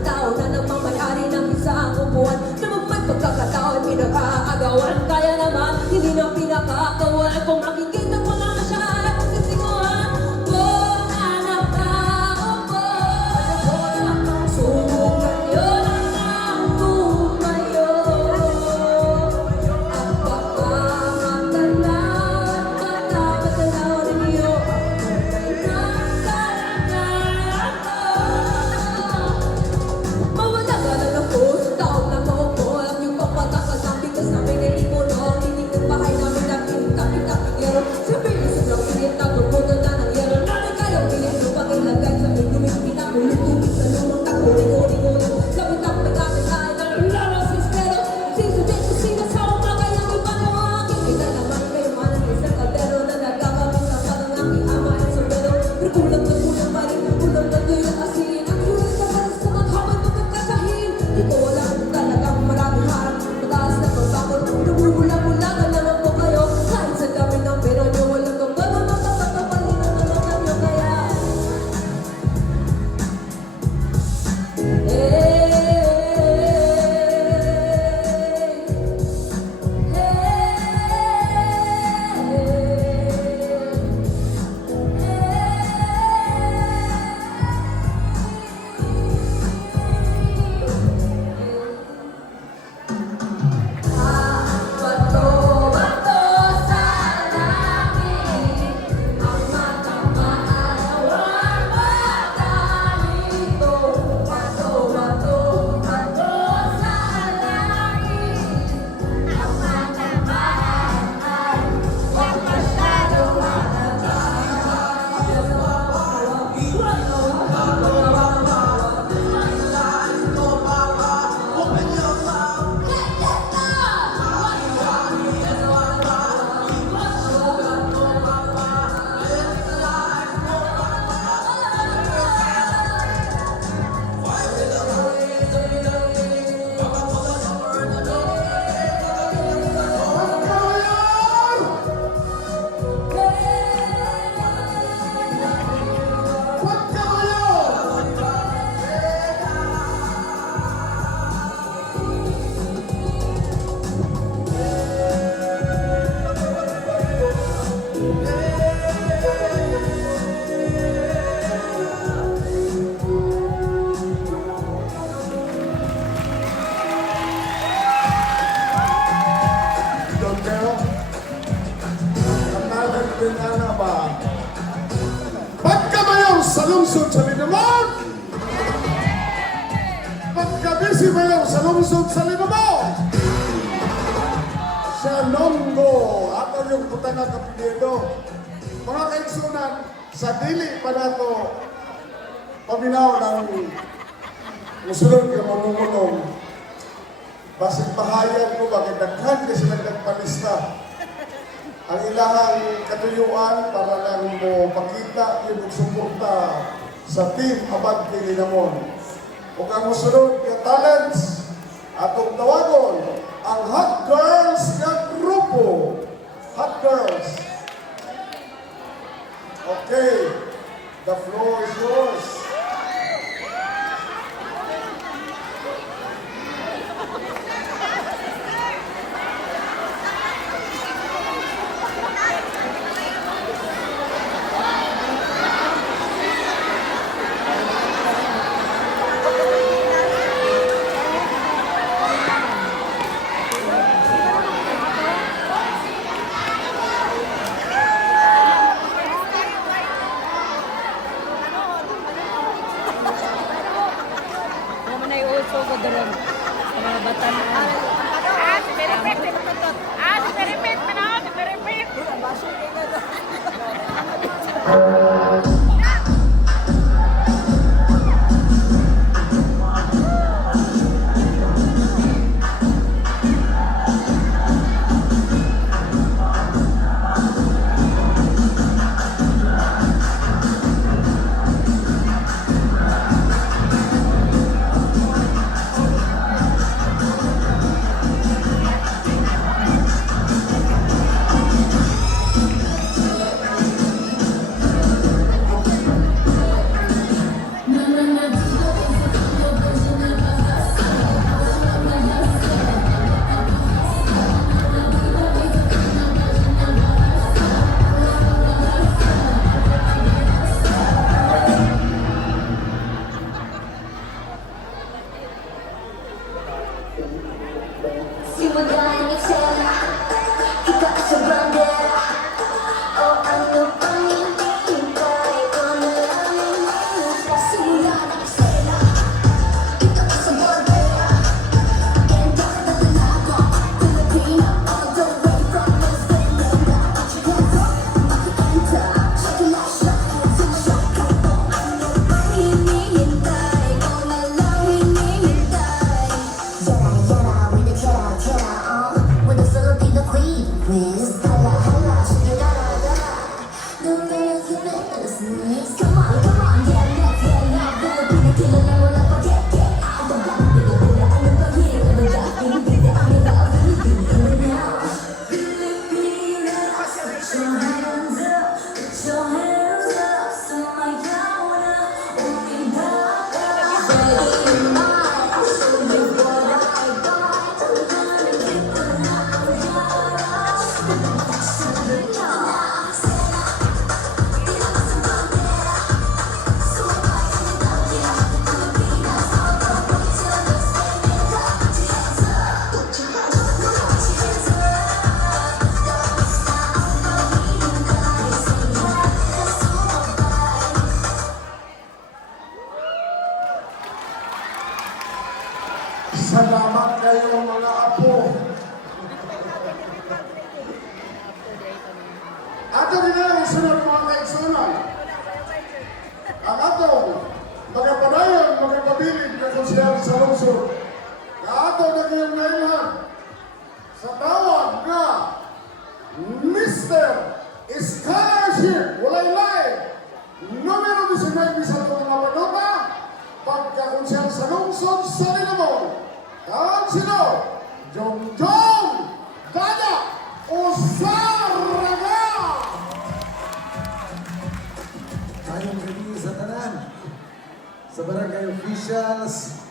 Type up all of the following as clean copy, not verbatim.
ng tao na nagmamayari ng isang upuan na may pagkakataon pinag-aagawan. Kaya naman, hindi na pinakakawan kung makikita ko lang na siya ay pagsisinguhan. Oh, anak tao ko, subukan yun ang tumayo. At baka matanaw ninyo ay nagkalangan ko. Mawala ka lang ako sa taong nakaupo. Alam niyo pa patakas ang bigas namin ay ikulong. Tinignan bahay namin ang kapit-kapit-yero. Sabi niyo sa lang pilit na tumutan na ng yero. Nanay kayo pilit yung pag-ilagay sa inumin. Pinakulong tubig sa lumang takuling-uling-uling. Lapit ang pagkakasaan na lalong sistero. Sisubit ko sila sa umaga yung iba ng aking. Kita naman kayo manan isang kaldero na nagkakamit sa parang aking ama at sobrero. Pero kulang na kulang pa rin. Kulang na do'y ang asin. Ang kulang na para sa maghabang magkakasahin. Di ko wala kung talagang maraming harap. Mataas na pagbakot. Namumula-mulagan naman po kayo. Kahit sa dami ng pero nyo walang gambalo. Nakakapalitan na naman nyo kaya. Bato-bato sa langit, ang matang maarawan magalito. Bato-bato sa langit, ang matang maarawan huwag masyadong Don Teo, another bintana ba? Pagkabayaw sa lungsod sa Linamon! Pagkabisi bayaw sa lungsod sa Linamon! Siya nonggo, ato yung putang na kapilido. Mga kaigsunan, sa dili pa nato paminaw ng musulod ka mamumulong. Basig pahayan ko, bakit daghan kasi nagpalista ang ilahang katuyuan para lang mo pakita yung suporta sa team Abante Linamon. O kang musunod ka talents, atong tawagon ang Hot Girls na grupo. Hot Girls. Okay, the floor is yours. So ko daron sa mga bata na Si Peripit, si Peripit, manaw, si Peripit. Simula ang eksena, kita sa bandera. O ano pang hinihintay ko na lang hinihintay. Simula ang eksena, kita sa bandera. Ganda ka na dalaga, Pilipina all the way from West Virginia. Put your hands up, makikita. Shake it like shock it to shock it. O ano pang hinihintay ko na lang hinihintay. Yara, we the Kera, with the Filipino queen, Miss Hala Hala, Yara. The man's the business. Come on, yeah, let's get up. Filipino killer na wala pa get out the block. Pila ano ba yun? Ano ba? Pinipili ang iba, Filipino now. Pilipinas, put your hands up, put your hands up. Sumayaw na, umiyak ka. Ready in mind, I'll show you what I got. Tulungan kita na ang yara. Sabi na, Salamat kayo mga apo. Ato ginawang sunod mga kaigsunan. Ang atong magapadayon, magapabilig na konsyal sa lungsod. Na ato naging ngayon sa tawag na Mr. Scholarship Walay-Lay numero 19 sa itong mga panuta pagkakonsyal sa lungsod sa Linamon. Councilor Jongjong Gada Osaraga! Tayong gabi sa tanan, sa barangay officials,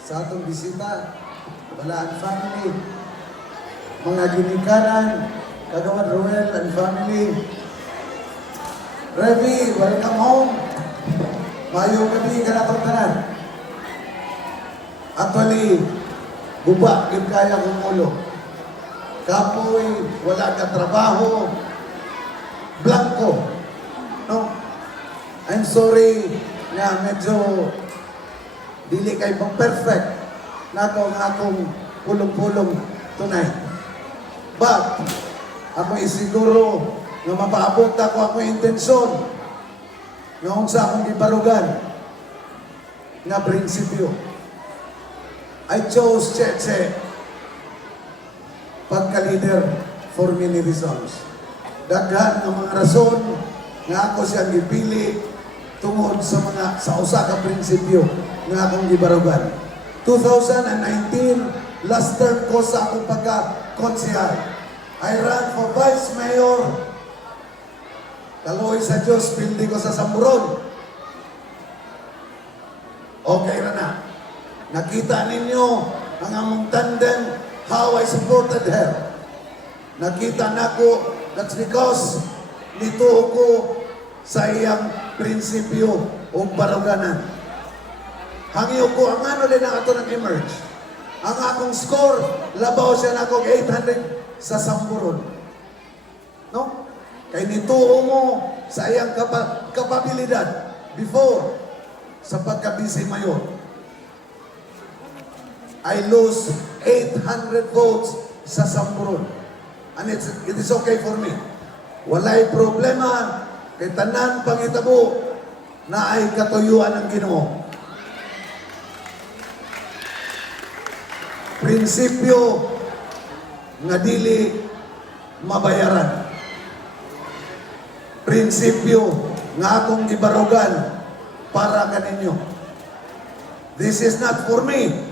sa atong bisita, Balaan family, mga ginikanan, Kagawad Roel and family. Revi, welcome home. Mayong gabi ka na itong tanan. Actually, guba, yung kaya kong ulo. Kapoy, wala ka trabaho, blanco. No? I'm sorry na medyo dili kay perfect na ito ang akong pulong-pulong tonight. But, ako isiguro na mapaabot ako akong intensyon na unsa akong ibarugan na prinsipyo. I chose Cheche pagka-leader for many reasons. Daghan ng mga rason nga ako siyang gipili tungod sa usa ka prinsipyo nga akong gibarugan. 2019, last term ko sa akong pagka-konsehal. I ran for Vice Mayor. Kaloy sa Diyos, pildi ko sa Samburon. Okay na na. Nakita ninyo ang among tandem, how I supported her. Nakita na ko, that's because nito ko sa iyang prinsipyo o baruganan. Hangyo ko, ang ano din ang ato nag-emerge. Ang akong score, labaw siya na akong 800 sa Samburon. No? Kay nituo mo sa iyang kapabilidad before sa pagka-vice mayor. I lose 800 votes sa Samburon. And it is okay for me. Walay problema kay tanan pangitabo na ay katuyuan ng Ginoo. Prinsipyo nga dili mabayaran. Prinsipyo nga akong gibarugan para kaninyo. This is not for me.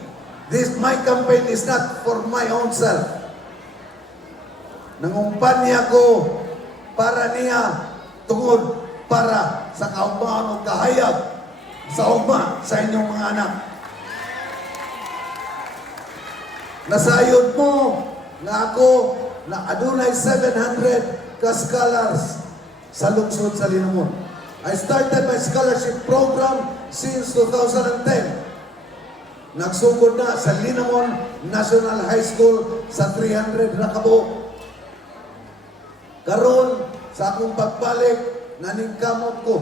My campaign is not for my own self. Nangumpanya ko para niya tungod para sa kaugmaon o kahayag sa ugma sa inyong mga anak. Nasayod mo na ako na adunay 700 ka scholars sa lungsod sa Linamon. I started my scholarship program since 2010. nagsugod na sa Linamon National High School sa 300 na kabo. Karon sa akong pagbalik, naningkamot ko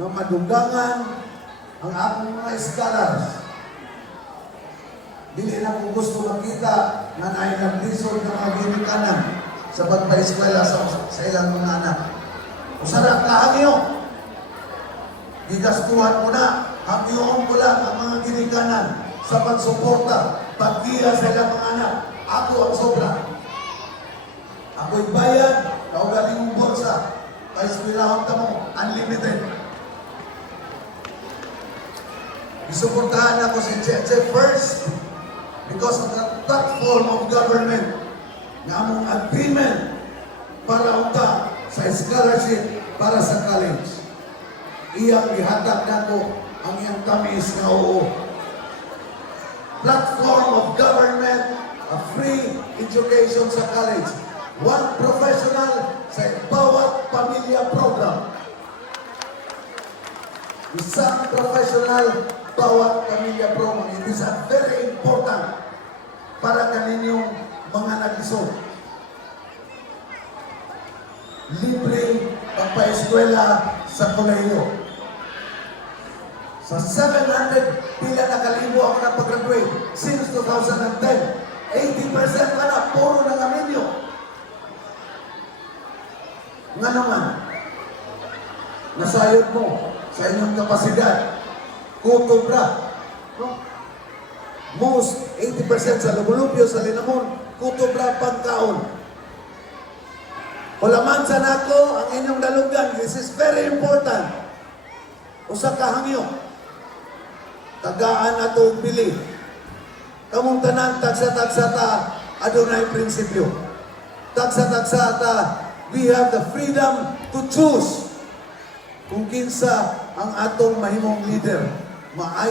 na madugangan ang akong mga scholars. Dili na ko gusto makita na nainaglisod ng mga ginikanan sa pagpa-eskwela sa ilang mga anak. Usara kahangyo. Gigastuhan ko na, hangyoon ko lang ang mga ginikanan sa pagsuporta, paggiya sa ilang mga anak. Ako ang sobra. Ako'y bayad, kaugaling mong bulsa. Pa-eskwelahon ka mo, unlimited. Isuportahan ako si Cheche first because of the platform of government na among agreement para unta sa scholarship para sa college. Iyang ihatag nako ang iyang tamis nga oo. Platform of government, a free education sa college. One professional sa bawat pamilya program. Isang professional bawat pamilya program. It is a very important para kaninyong mga nag-isod. Libre pagpa-eskwela sa kolehiyo. Sa 700 pila na kalibo ako na pag-graduate since 2010. 80% ka na, puro ng aminyo. Nga naman, nasayod mo sa inyong kapasidad. Kutubra. No? Most 80% sa Lumulupyo, sa Linamon, kutubra pagkaon. Kulaman sa nako ang inyong dalugan. This is very important. Usa ka hangyo. Tagaan ato og bili. Kamong tanan tagsa-tagsa ta adunay prinsipyo. Tagsa-tagsa ta we have the freedom to choose kung kinsa ang atong mahimong leader.